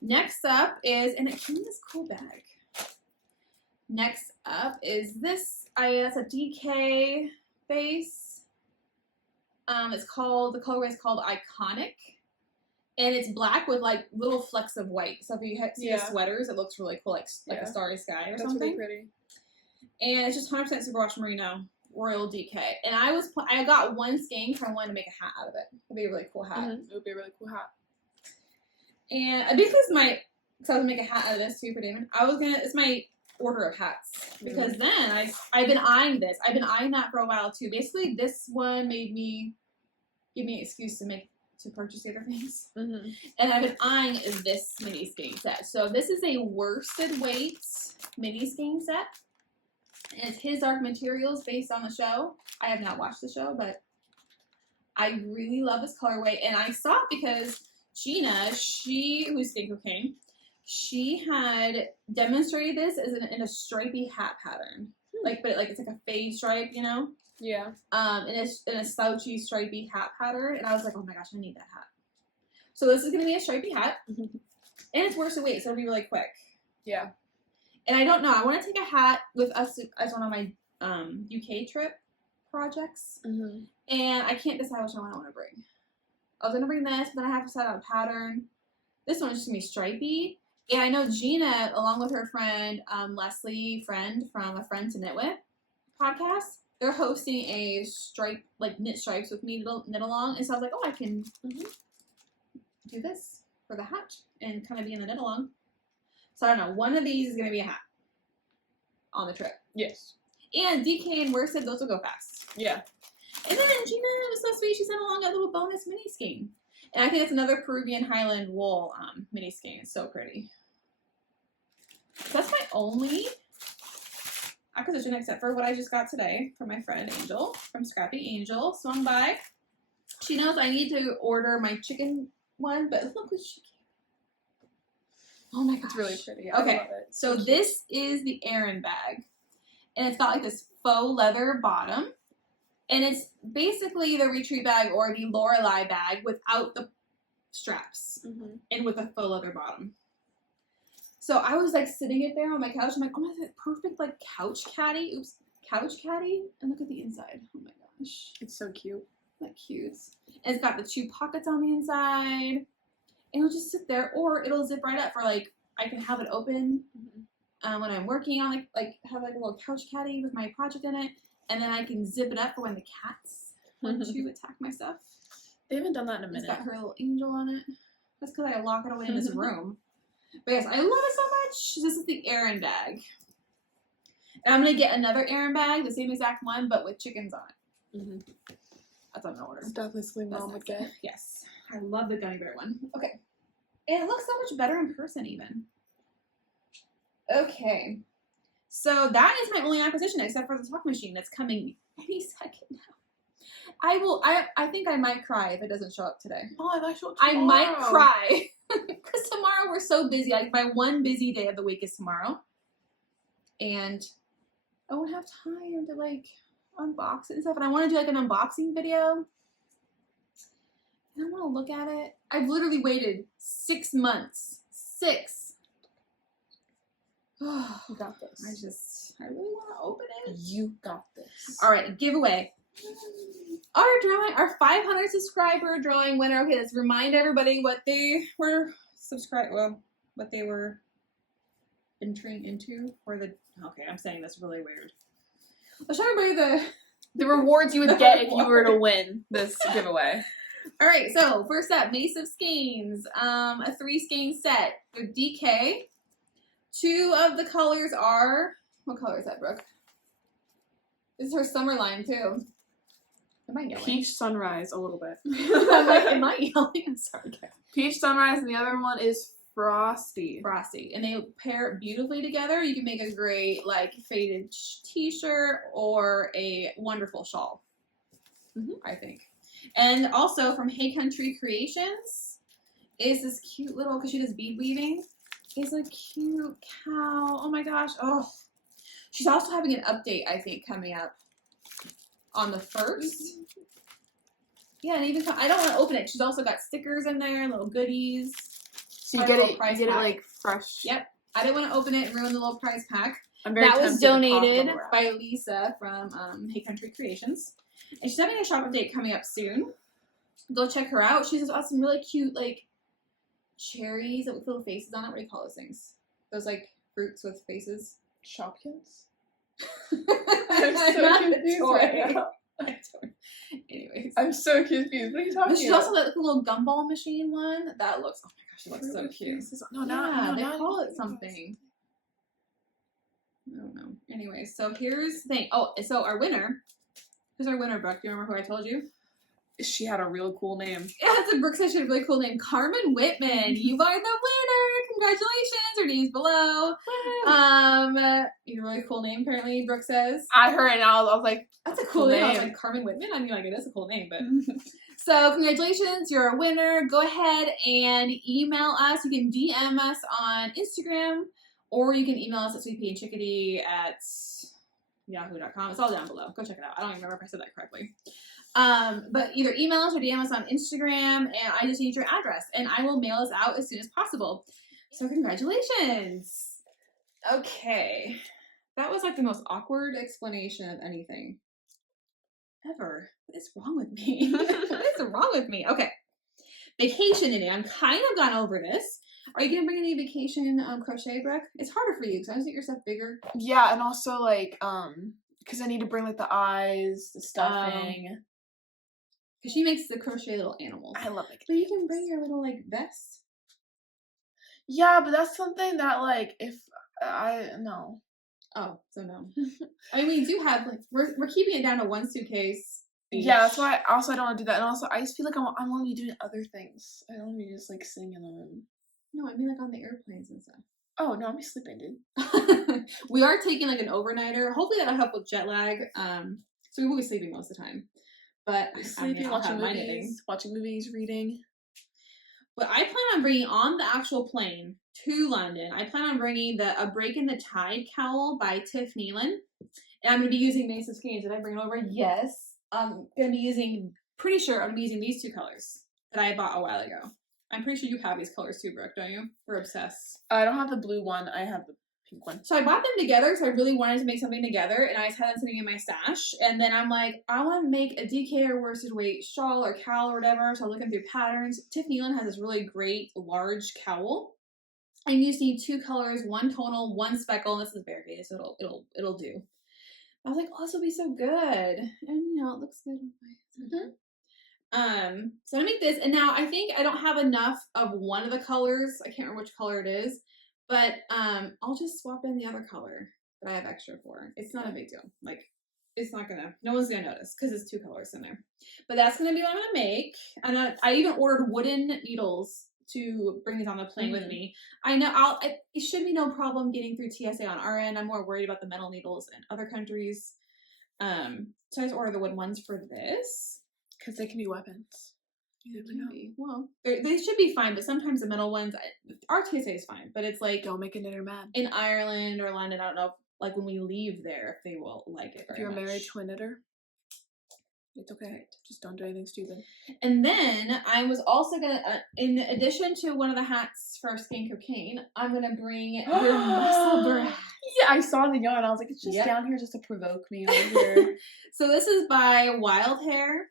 Next up is, and it came in this cool bag. Next up is this. It's a DK base. It's called, the colorway is called Iconic, and it's black with like little flecks of white. So if you see the sweaters, it looks really cool, like a starry sky or something. That's really pretty. And it's just 100% superwash merino. Royal DK, and I got one skein because I wanted to make a hat out of it. It'd be a really cool hat. Mm-hmm. It would be a really cool hat. And basically, because I was gonna make a hat out of this too for Damon. It's my order of hats because then I've been eyeing this. I've been eyeing that for a while too. Basically, this one give me an excuse to purchase the other things. Mm-hmm. And I've been eyeing this mini skein set. So this is a worsted weight mini skein set. And it's his dark materials based on the show. I have not watched the show, but I really love this colorway. And I saw it because Gina, who's Skin Cocaine, she had demonstrated this in a stripy hat pattern. But it's like a fade stripe, you know? Yeah. In a slouchy stripy hat pattern. And I was like, oh my gosh, I need that hat. So this is going to be a stripy hat. And it's worsted weight, so it'll be really quick. Yeah. And I don't know. I want to take a hat with us as one of my UK trip projects. Mm-hmm. And I can't decide which one I want to bring. I was going to bring this, but then I have to set out a pattern. This one's just going to be stripy. And I know Gina, along with her friend, Leslie, from A Friend to Knit With podcast, they're hosting a knit stripes with me knit along. And so I was like, oh, I can do this for the hat and kind of be in the knit along. So I don't know. One of these is going to be a hat on the trip. Yes. And DK and worsted, those will go fast. Yeah. And then Gina was so sweet. She sent along a little bonus mini skein. And I think it's another Peruvian Highland wool mini skein. It's so pretty. So that's my only acquisition except for what I just got today from my friend Angel, from Scrappy Angel. Swung by. She knows I need to order my chicken one, but look what she. Oh my gosh. It's really pretty. I love it. So this is the Aran bag. And it's got like this faux leather bottom. And it's basically the retreat bag or the Lorelei bag without the straps. Mm-hmm. And with a faux leather bottom. So I was like sitting it there on my couch. I'm like, oh my god, perfect like couch caddy. Oops. Couch caddy. And look at the inside. Oh my gosh. It's so cute. Like cute. And it's got the 2 pockets on the inside. And it'll just sit there, or it'll zip right up for like, I can have it open when I'm working on like have like a little couch caddy with my project in it, and then I can zip it up for when the cats want to attack my stuff. They haven't done that in a minute. It's got her little angel on it. That's because I lock it away in this room. But yes, I love it so much. This is the Aran bag. And I'm going to get another Aran bag, the same exact one, but with chickens on it. Mm-hmm. That's on my order. It's definitely something Mom would get. Yes. I love the gummy bear one. Okay. And it looks so much better in person even. Okay. So that is my only acquisition except for the talk machine that's coming any second now. I think I might cry if it doesn't show up today. Oh, I've actually I might cry. Because tomorrow we're so busy. Like my one busy day of the week is tomorrow. And I won't have time to like unbox it and stuff. And I want to do like an unboxing video. And I want to look at it. I've literally waited 6 months. 6. You got this. I really want to open it. You got this. All right, giveaway. Our 500 subscriber drawing winner. Okay, let's remind everybody what they were what they were entering into for the. Okay, I'm saying this really weird. Let's show everybody the rewards you would get if you were to win this giveaway. All right, so first up, Mace of Skeins, a 3 skein set with DK. 2 of the colors are, what color is that, Brooke? This is her summer line too. Am I yelling? Peach Sunrise, a little bit. I'm like, am I yelling? I'm sorry, guys. Peach Sunrise, and the other one is Frosty. Frosty, and they pair beautifully together. You can make a great like faded t-shirt or a wonderful shawl. I think. And also from Hey Country Creations is this cute little, because she does bead weaving, is a cute cow. Oh my gosh. Oh, she's also having an update, I think, coming up on the 1st. Yeah, and even I don't want to open it. She's also got stickers in there, little goodies. So you get it like fresh. Yep. I didn't want to open it and ruin the little prize pack. That was donated by Lisa from Hey Country Creations. And she's having a shop update coming up soon. Go check her out. She's got some really cute, like, cherries with little faces on it. What do you call those things? Those, like, fruits with faces? Shopkins? I'm so confused right now. Anyways. I'm so confused. What are you talking about? She's also got like, a little gumball machine one. That looks, oh my gosh, it looks so cute. They call it something. I don't know. Anyways, so here's the thing. Oh, so our winner. Who's our winner, Brooke? Do you remember who I told you? She had a really cool name. Yeah, it's a Brooke said she had a really cool name. Carmen Whitman. You are the winner. Congratulations. Her name's below. You have a really cool name, apparently, Brooke says. I heard it and I was like, that's a cool name. I was like, Carmen Whitman? I mean, like, it is a cool name, but. So, congratulations. You're a winner. Go ahead and email us. You can DM us on Instagram, or you can email us at SweetPea Chickadee at yahoo.com. It's all down below. Go check it out. I don't even remember if I said that correctly. But either email us or DM us on Instagram, and I just need your address, and I will mail us out as soon as possible. So congratulations. Okay. That was like the most awkward explanation of anything ever. What is wrong with me? What is wrong with me? Okay. Vacation today. I'm kind of gone over this. Are you going to bring any vacation crochet, Brooke? It's harder for you because I just get your stuff bigger. Yeah, and also like, because I need to bring like the eyes, the stuffing. Because she makes the crochet little animals. I love it. But you can bring your little like vest. Yeah, but that's something that like no. Oh, so no. I mean, we do have like we're keeping it down to 1 suitcase. Yeah, that's why I don't want to do that. And also, I just feel like I want to be doing other things. I don't want to be just like sitting in the room. No, I mean like on the airplanes and stuff. Oh no, I'm be sleeping, dude. We are taking like an overnighter. Hopefully that'll help with jet lag. So we will be sleeping most of the time. But sleeping, watching movies, reading. But I plan on bringing on the actual plane to London. I plan on bringing A Break in the Tide cowl by Tiff Nealon. And I'm going to be using Mace of Skeins. Did I bring it over? Yes. I'm going to be using, pretty sure I'm going to be using these 2 colors that I bought a while ago. I'm pretty sure you have these colors too, Brooke, don't you? We're obsessed. I don't have the blue one. I have the pink one. So I bought them together because I really wanted to make something together, and I just had them sitting in my stash. And then I'm like, I want to make a DK or worsted weight shawl or cowl or whatever. So I'm looking through patterns. Tiff Nealon has this really great large cowl. And you just need 2 colors, 1 tonal, 1 speckle. And this is variegated, so it'll do. I was like, oh, this will be so good. And you know, it looks good. So I'm gonna make this, and now I think I don't have enough of one of the colors. I can't remember which color it is, but I'll just swap in the other color that I have extra for. It's not a big deal. Like, it's not gonna, no one's gonna notice because it's 2 colors in there. But that's gonna be what I'm gonna make. And I even ordered wooden needles to bring these on the plane with me. I know it should be no problem getting through TSA on our end. I'm more worried about the metal needles in other countries. So I just ordered the wooden ones for this. Because they can be weapons. Well, they should be fine, but sometimes the metal ones, our TSA is fine, but it's like, don't make a knitter mad. In Ireland or London, I don't know, like when we leave there, if they will like it. If you're married to a knitter. It's okay. Just don't do anything stupid. And then I was also gonna, in addition to one of the hats for Skin Cocaine, I'm gonna bring your muscle bra. Yeah, I saw the yarn. I was like, it's just down here just to provoke me over here. So this is by Wild Hair,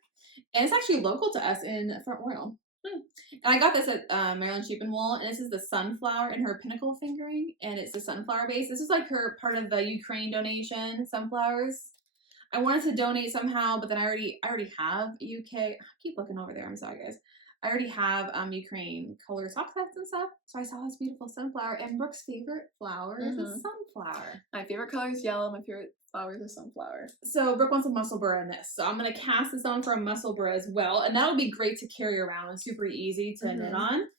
and it's actually local to us in Front Royal. And I got this at Maryland Sheep and Wool, and this is the sunflower in her pinnacle fingering, and it's the sunflower base. This is like her part of the Ukraine donation, sunflowers. I wanted to donate somehow, but then I already have UK. I keep looking over there. I'm sorry, guys. I already have Ukraine color sock sets and stuff. So I saw this beautiful sunflower, and Brooke's favorite flower is a sunflower. My favorite color is yellow. My favorite flower is a sunflower. So Brooke wants a muscle bra in this. So I'm going to cast this on for a muscle bra as well. And that'll be great to carry around and super easy to knit on.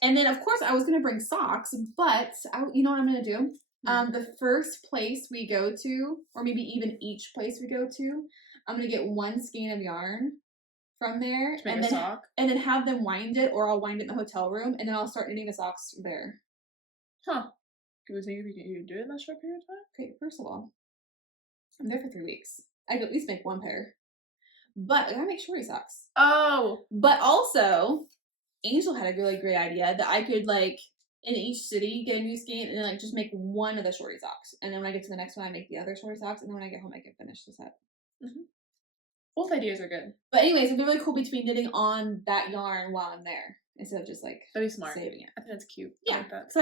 And then, of course, I was going to bring socks, but you know what I'm going to do? The first place we go to, or maybe even each place we go to, I'm going to get one skein of yarn from there and then have them wind it, or I'll wind it in the hotel room, and then I'll start knitting the socks there. Huh. Do you think you can do it in that short period of time? Okay, first of all, I'm there for 3 weeks. I could at least make one pair. But I gotta make shorty socks. Oh! But also, Angel had a really great idea that I could, like, in each city get a new skein and then, like, just make one of the shorty socks. And then when I get to the next one, I make the other shorty socks. And then when I get home, I can finish the set. Both ideas are good. But anyways, it'd be really cool between knitting on that yarn while I'm there instead of just, like, that'd be smart. Saving it. I think that's cute. Yeah, because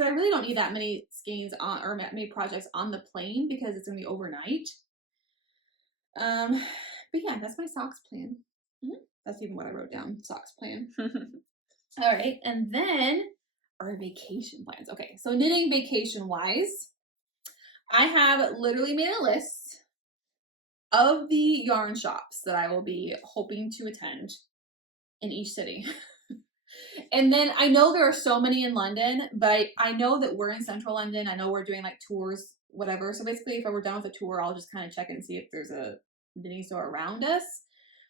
I really don't need that many skeins on, or many projects on the plane, because it's gonna be overnight. But yeah, that's my socks plan. That's even what I wrote down. Socks plan. All right, and then our vacation plans. Okay, so knitting vacation wise, I have literally made a list of the yarn shops that I will be hoping to attend in each city. And then I know there are so many in London, but I know that we're in central London. I know we're doing like tours, whatever. So basically, if I were done with a tour, I'll just kind of check and see if there's a knitting store around us.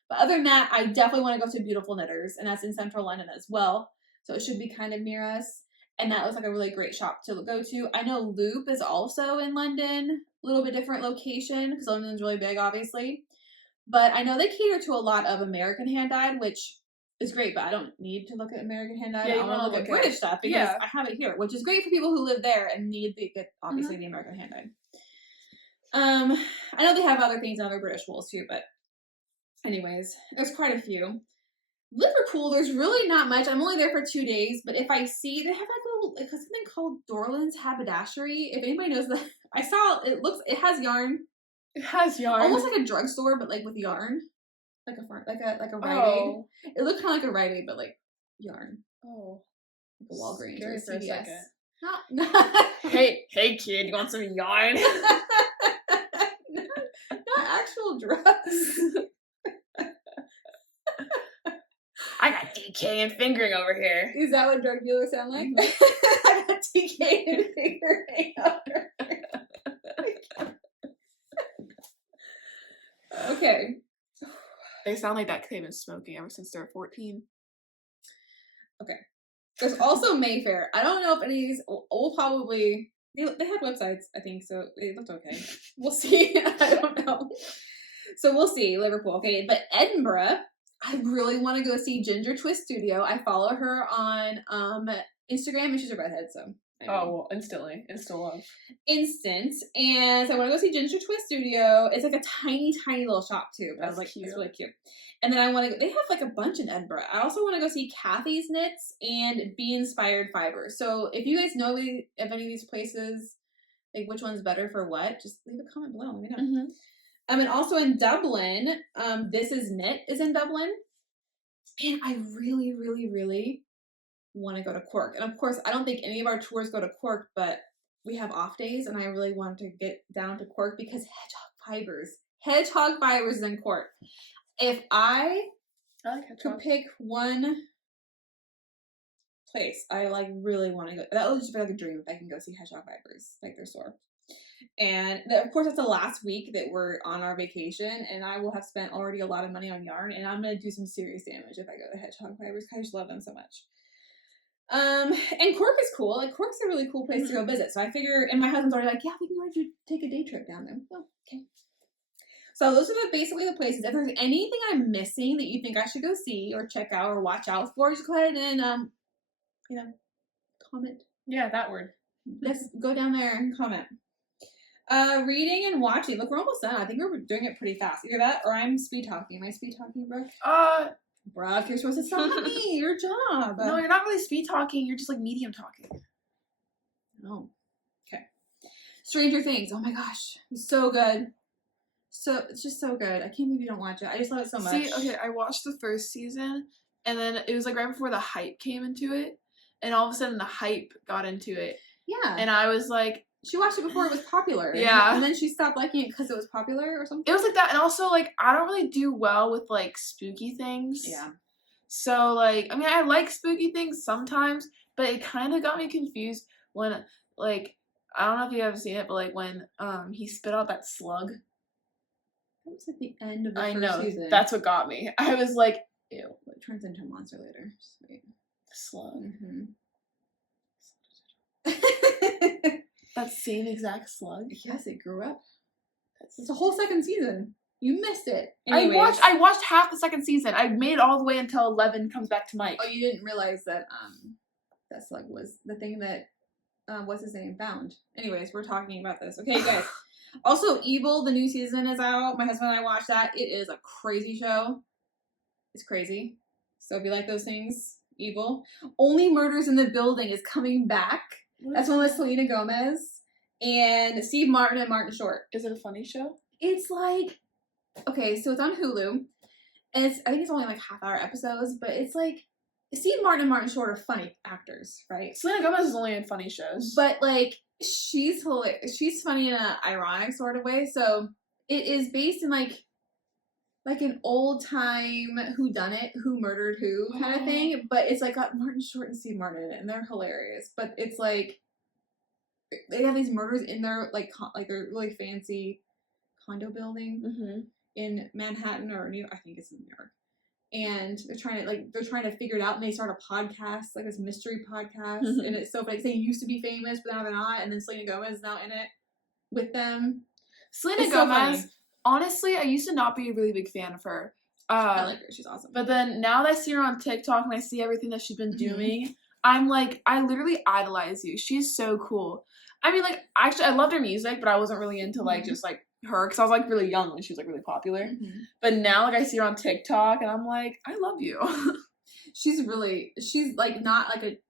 But other than that, I definitely want to go to Beautiful Knitters, and that's in central London as well. So it should be kind of near us. And that looks like a really great shop to go to. I know Loop is also in London, a little bit different location, because London's really big, obviously. But I know they cater to a lot of American hand-dyed, which is great, but I don't need to look at American hand-dyed. I want to look at British stuff, because I have it here, which is great for people who live there and need the, obviously, the American hand-dyed. I know they have other things in other British wools too, but anyways, there's quite a few. Liverpool, there's really not much. I'm only there for 2 days, but if I see, they have like something called Dorland's Haberdashery. If anybody knows that, I saw it has yarn. It has yarn. Almost like a drugstore, but like with yarn. Like a Rite Aid. It looked kind of like a Rite Aid, but like yarn. Oh. Like a Walgreens or a For a CVS. second. Not hey kid, you want some yarn? not actual drugs. I got DK and fingering over here. Is that what drug dealers sound like? I got DK and fingering over here. Okay. They sound like that because they've been smoking ever since they're 14. Okay. There's also Mayfair. I don't know if any of these will probably... They had websites, I think, so they looked okay. We'll see. I don't know. So we'll see. Liverpool. Okay, but Edinburgh... I really want to go see Ginger Twist Studio. I follow her on Instagram, and she's a redhead, so. Oh, well, instantly. Instant love. Instant. And so I want to go see Ginger Twist Studio. It's like a tiny, tiny little shop, too. But I was like, cute. It's really cute. And then I want to go, they have like a bunch in Edinburgh. I also want to go see Kathy's Knits and Bee Inspired Fibers. So if you guys know of any of these places, like which one's better for what, just leave a comment below. Let me know. And also in Dublin, This Is Knit is in Dublin. And I really, really, really want to go to Cork. And of course, I don't think any of our tours go to Cork, but we have off days, and I really want to get down to Cork because Hedgehog Fibers is in Cork. If I could pick one place, I like really want to go. That would just be like a dream if I can go see Hedgehog Fibers, like their store. And of course, it's the last week that we're on our vacation, and I will have spent already a lot of money on yarn, and I'm going to do some serious damage if I go to Hedgehog Fibers because I just love them so much. And Cork is cool. Like, Cork's a really cool place to go visit. So I figure, and my husband's already like, yeah, we can go take a day trip down there. Oh, okay. So those are basically the places. If there's anything I'm missing that you think I should go see or check out or watch out for, just go ahead and comment. Yeah, that word. Let's go down there and comment. Reading and watching. Look, we're almost done. I think we're doing it pretty fast. Either that or I'm speed talking. Am I speed talking, Brooke? Brooke, you're supposed to stop me. Your job. No, you're not really speed talking. You're just like medium talking. Oh. Okay. Stranger Things. Oh my gosh. It's so good. So it's just so good. I can't believe you don't watch it. I just love it so much. See, okay, I watched the first season, and then it was like right before the hype came into it, and all of a sudden the hype got into it. Yeah. And I was like, she watched it before it was popular. Yeah. And then she stopped liking it because it was popular or something. It was like that, and also like I don't really do well with like spooky things. Yeah. So like, I mean, I like spooky things sometimes, but it kind of got me confused when like, I don't know if you have seen it, but like when he spit out that slug. That was at the end of the I first know, season. that's what got me. I was like, ew. It turns into a monster later. Sweet. Slug. Mm-hmm. That same exact slug? Yes, it grew up. It's a whole second season. You missed it. Anyways. I watched half the second season. I made it all the way until 11 comes back to Mike. Oh, you didn't realize that that slug was the thing that what's his name found. Anyways, we're talking about this. Okay, guys. Also, Evil, the new season is out. My husband and I watched that. It is a crazy show. It's crazy. So if you like those things, Evil. Only Murders in the Building is coming back. That's one with Selena Gomez and Steve Martin and Martin Short. Is it a funny show? It's like, okay, so it's on Hulu. And I think it's only like half-hour episodes, but it's like, Steve Martin and Martin Short are funny actors, right? Selena Gomez is only in funny shows. But like, she's funny in an ironic sort of way. So it is based in like an old time whodunit, who murdered who kind of thing. But it's like got Martin Short and Steve Martin in it, and they're hilarious. But it's like they have these murders in their like their really fancy condo building in Manhattan or New York. I think it's in New York. And they're trying to figure it out, and they start a podcast, like this mystery podcast, and it's so funny. They used to be famous, but now they're not. And then Selena Gomez is now in it with them. Selena Gomez, honestly, I used to not be a really big fan of her. I like her; she's awesome. But then now that I see her on TikTok and I see everything that she's been doing, I'm like, I literally idolize you. She's so cool. I mean, like, actually, I loved her music, but I wasn't really into like just like her because I was like really young when she was like really popular. But now like I see her on TikTok and I'm like, I love you. she's like not like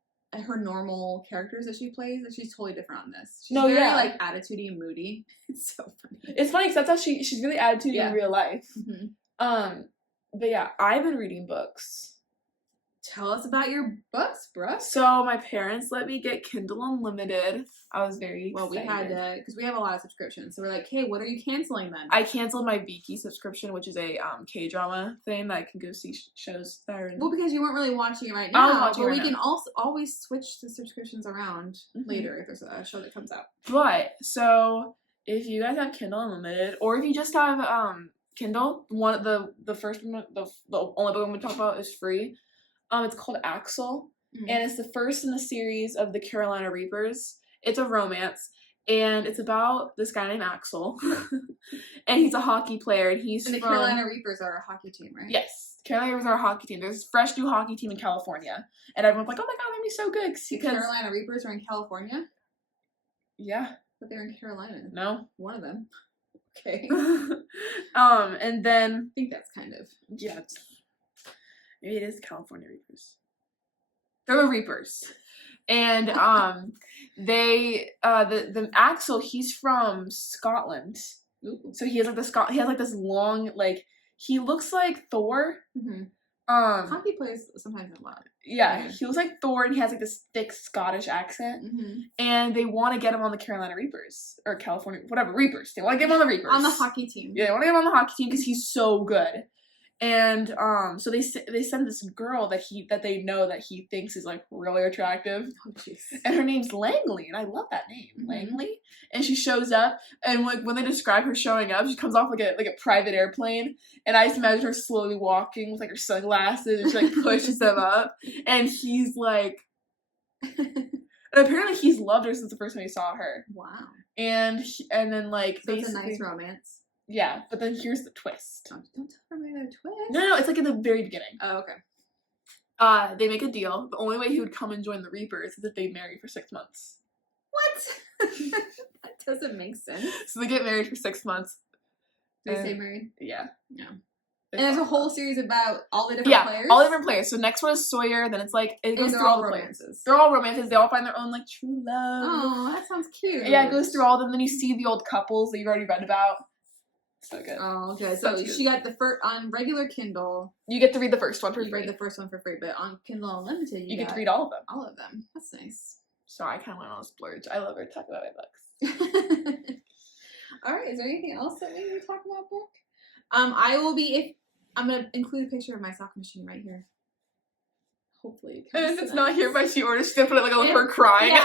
her normal characters that she plays, and she's totally different on this. She's very like attitudey and moody. It's so funny. It's funny because that's how she's really attitudey in real life. But yeah, I've been reading books. Tell us about your books, Brooke. So my parents let me get Kindle Unlimited. I was very excited. We had to, because we have a lot of subscriptions. So we're like, hey, what are you canceling then? I canceled my Viki subscription, which is a K-drama thing that I can go see shows that are in... Well, because you weren't really watching it right now. I was watching but it right we can now. also always switch the subscriptions around later if there's a show that comes out. But, so, if you guys have Kindle Unlimited, or if you just have Kindle, the first one, the only book I'm going to talk about is free. It's called Axel, and it's the first in the series of the Carolina Reapers. It's a romance, and it's about this guy named Axel, and he's a hockey player, and the Carolina Reapers are a hockey team, right? Yes, Carolina Reapers are a hockey team. There's a fresh new hockey team in California, and everyone's like, oh my god, they're gonna be so good. The Carolina Reapers are in California? Yeah. But they're in Carolina. No. One of them. Okay. And then... I think that's kind of... Yeah, maybe it is California Reapers. They're the Reapers. And the Axel, he's from Scotland. Ooh. So he has like this long, like, he looks like Thor. Hockey players sometimes have a lot. Yeah, he looks like Thor, and he has like this thick Scottish accent. And they want to get him on the Carolina Reapers or California, whatever, Reapers. They want to get him on the Reapers. On the hockey team. Yeah, they want to get him on the hockey team because he's so good. And so they send this girl that they know that he thinks is like really attractive. Oh jeez. And her name's Langley, and I love that name, Langley. And she shows up, and like when they describe her showing up, she comes off like a private airplane, and I just imagine her slowly walking with like her sunglasses, and she like pushes them up, and he's like, and apparently he's loved her since the first time he saw her. Wow. And then like so it's a nice romance. Yeah, but then here's the twist. Don't tell everybody their twist. No, it's like in the very beginning. Oh, okay. They make a deal. The only way he would come and join the Reapers is if they marry for 6 months. What? That doesn't make sense. So they get married for 6 months. Do they stay married? Yeah. Yeah. And there's a whole series about all the different players? all the different players. So next one is Sawyer, then it's like, it goes through all the romances. They're all romances. They all find their own, like, true love. Oh, that sounds cute. Yeah, it goes through all of them. Then you see the old couples that you've already read about. So good. Oh, okay. So she got the first, on regular Kindle. You get to read the first one for free. You read the first one for free, but on Kindle Unlimited, you get to read all of them. All of them. That's nice. So I kind of went on a splurge. I love her to talk about my books. All right. Is there anything else that we need to talk about, Brooke? I will be, I'm going to include a picture of my sock machine right here. Hopefully. And if it's not here by she orders, she's going to put it like her crying.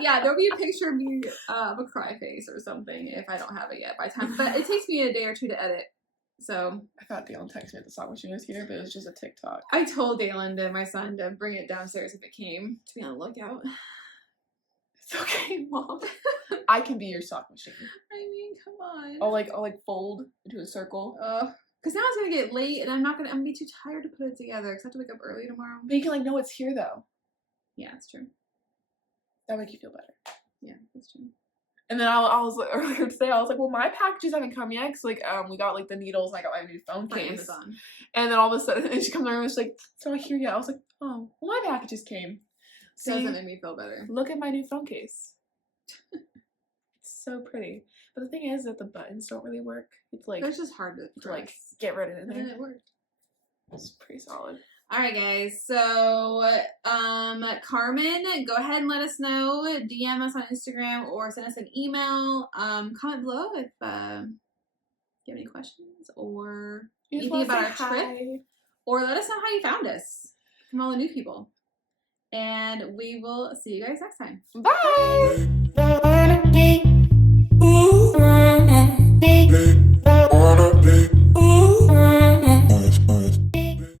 Yeah, there'll be a picture of me of a cry face or something if I don't have it yet by time. But it takes me a day or two to edit. So I thought Dalen texted me that the sock machine was here, but it was just a TikTok. I told Dalen, my son, to bring it downstairs if it came, to be on the lookout. It's okay, Mom. I can be your sock machine. I mean, come on. I'll like fold into a circle. Because now it's gonna get late, and I'm gonna be too tired to put it together. Because I have to wake up early tomorrow. But you can know it's here though. Yeah, it's true. That would make you feel better. Yeah, that's true. And then I was like, earlier today, I was like, well, my packages haven't come yet. Cause like we got like the needles, and I got my new phone case. Amazon. And then all of a sudden, and she comes over and she's like, it's not here yet. I was like, oh, well, my packages came. See, Doesn't make me feel better. Look at my new phone case. It's so pretty. But the thing is that the buttons don't really work. It's like it's just hard to like get rid of it in there. It worked. It's pretty solid. All right, guys. So, Carmen, go ahead and let us know. DM us on Instagram or send us an email. Comment below if you have any questions or anything about our trip. Or let us know how you found us from all the new people. And we will see you guys next time. Bye!